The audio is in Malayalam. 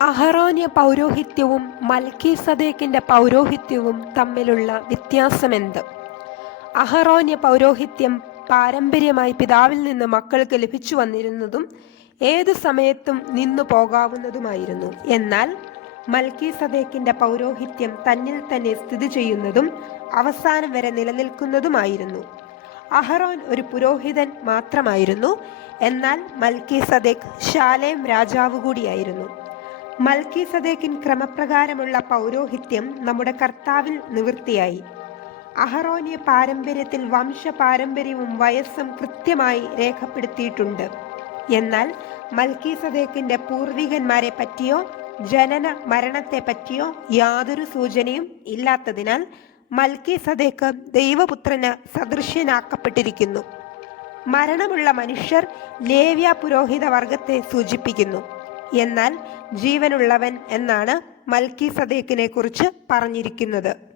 അഹറോന്യ പൗരോഹിത്യവും മൽക്കി സദേക്കിന്റെ പൗരോഹിത്യവും തമ്മിലുള്ള വ്യത്യാസമെന്ത്? അഹറോന്യ പൗരോഹിത്യം പാരമ്പര്യമായി പിതാവിൽ നിന്ന് മക്കൾക്ക് ലഭിച്ചു വന്നിരുന്നതും ഏതു സമയത്തും നിന്നു പോകാവുന്നതുമായിരുന്നു. എന്നാൽ മൽക്കി സദേക്കിന്റെ പൗരോഹിത്യം തന്നിൽ തന്നെ സ്ഥിതി ചെയ്യുന്നതും അവസാനം വരെ നിലനിൽക്കുന്നതുമായിരുന്നു. അഹറോൻ ഒരു പുരോഹിതൻ മാത്രമായിരുന്നു. എന്നാൽ മൽക്കി സദേക്ക് ശാലേം രാജാവ് കൂടിയായിരുന്നു മൽക്കി സദേക്കിൻ ക്രമപ്രകാരമുള്ള പൗരോഹിത്യം നമ്മുടെ കർത്താവിൽ നിവൃത്തിയായി. അഹറോനിയ പാരമ്പര്യത്തിൽ വംശ പാരമ്പര്യവും വയസ്സും കൃത്യമായി രേഖപ്പെടുത്തിയിട്ടുണ്ട്. എന്നാൽ മൽക്കി സദേക്കിന്റെ പൂർവികന്മാരെ പറ്റിയോ ജനന മരണത്തെ പറ്റിയോ യാതൊരു സൂചനയും ഇല്ലാത്തതിനാൽ മൽക്കി സദേക്ക് ദൈവപുത്രന് സദൃശ്യനാക്കപ്പെട്ടിരിക്കുന്നു. മരണമുള്ള മനുഷ്യർ ലേവ്യ പുരോഹിത വർഗത്തെ സൂചിപ്പിക്കുന്നു. എന്നാൽ ജീവനുള്ളവൻ എന്നാണ് മൽക്കി സദേക്കിനെ കുറിച്ച് പറഞ്ഞിരിക്കുന്നത്.